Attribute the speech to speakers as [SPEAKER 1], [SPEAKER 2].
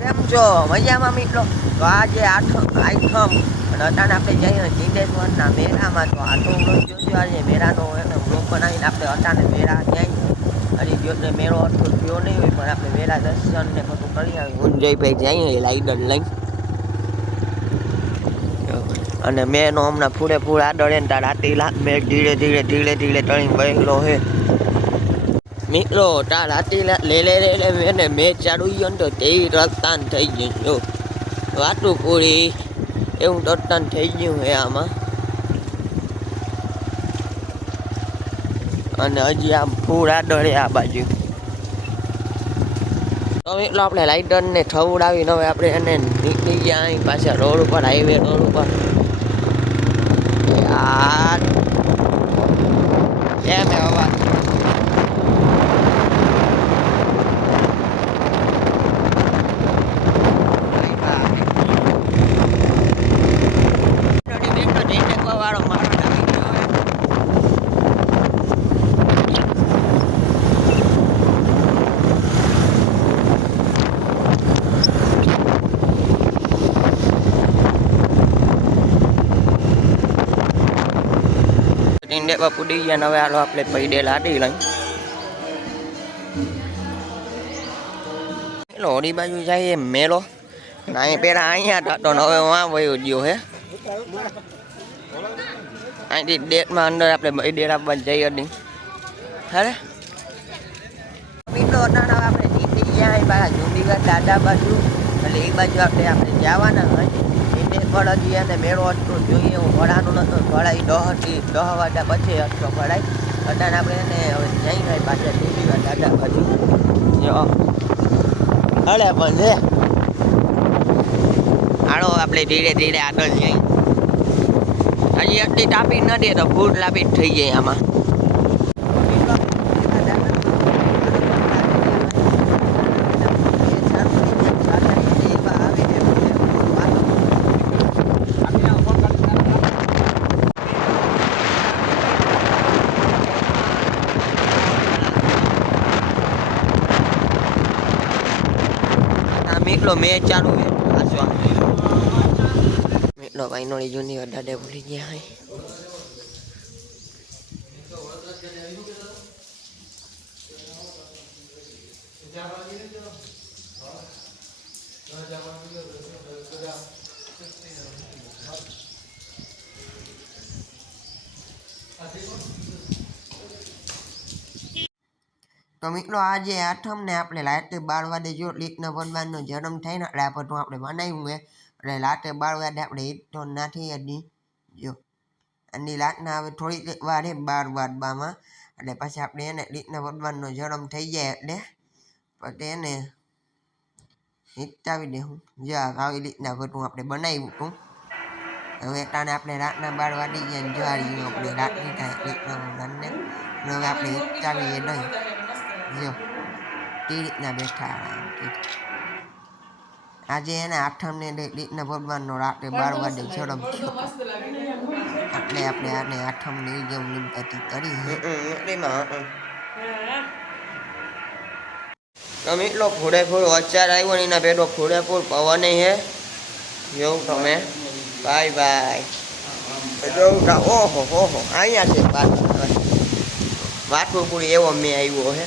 [SPEAKER 1] કેમ છો? મજામાં મિત્રો? તો આજે આઠમ આઠમ અને અટાણે આપણે જઈએ જીંદેશ્વરના મેળામાં. તો આઠો વ્લોગ જોજો આજે મેળાનો એને બનાવીને આપણે અટાણે મેળા ક્યાંય અને જો મેળો હતો થયો નહીં હોય, પણ આપણે મેળા દર્શન ને બધું કરી આવી ગુંજયભાઈ જઈએ લાઈડર લઈ. અને મેનો હમણાં ફૂડે ફૂડ આડળ ને તાર રાતે લાખ મેં ધીરે ધીરે ધીરે ધીરે તળી વહેલો હે. મિત્રો, તાર હાથી લે લે લે લે મેને મેચ ચાલુ ગયો ને તો તેવી રસ્તાન થઈ ગયું. જો વાટું પૂરી. એવું રક્તાન થઈ ગયું હે આમાં. અને હજી આમ પૂરા ડરે આ બાજુ. તો મિત્રો, આપણે લાઇટર ને થવડાવીને હવે આપણે એને નીકળી ગયા અહીં પાછા રોડ ઉપર હાઈવે રોડ ઉપર. યાર કેમ હે અવાજ વાળો મારો નવી ગયો હે ટીંડે બાપુ ડી ગયા હવે હાલો આપણે પૈડે લાડી લઈ. ઓડી બાજુ જાય એ મેળો અહીં પેલા અહીંયા થતો ને હવે વાં વયો ગયો હે. અહીંથી ડેટમાં અંદર આપણે બૈડે આપવા જઈએ નહીં હારે મિત્રો આપણે જીતી ગયા અહીં પાછા જુંડીગઢ દાદા બાજુ. એટલે એ બાજુ આપણે આપણે જવાના હોય. એને ફળજી અને મેળો હતો, જોઈએ હું ભણાનું નતો ભણાઈ દહથી દહ વાગ્યા પછી હતો ભળાય અટાણે આપણે એને હવે જઈ જાય પાછા જુંડીગઢ દાદા બાજુ અરે પણ છે હાલો, આપણે ધીરે ધીરે આગળ જઈ હજી અટલી તાપી ન દે તો ફૂટ લાપી થઈ જાય આમાં. આ મેકલો મેચ ચાલુ છે હાચવા. મેકલો વાઇનોળી જૂની અડાડે ભૂલી ગયા હોય. તો મિત્રો આજે આઠમ ને આપણે લાટે બાર વાગે જો લીટના ભગવાનનો જન્મ થાય ને એટલે આ બધું આપણે બનાવ્યું હે એટલે લાટે બાર વાગે આપણે ઈટ તો નાખી હતી જો અને લાટના હવે થોડીક વાર હે બાર વાગવામાં એટલે પછી આપણે એને લીટના ભગવાનનો જન્મ થઈ જાય એટલે પછી એને હિચકાવી દે હું જો આવી રીતના બધું આપણે બનાવ્યું હતું હવે ટાણે આપણે રાતના બાર વાગી ગયા ને જોવાડી આપણે રાતની થાય લીટના ભગવાનને અને હવે આપણે હિચકાવીએ નહીં જો તે રીતના બેઠા આજે એને આઠમને રીતના ભગવાનનો રાત્રે બાર વાગે ઝડપ થયો. એટલે આપણે આને આઠમની ઉજવણી બધી કરી તમે એટલો ફૂડેફૂડ વચ્ચાર આવ્યો ને એના પેલો ફૂડેફૂડ પવન હે? જોઉં તમે. Bye bye. જોઉં ઓહો હો હો અહીંયા છે વાત વાટું પૂરી એવો મેં આવ્યો હે.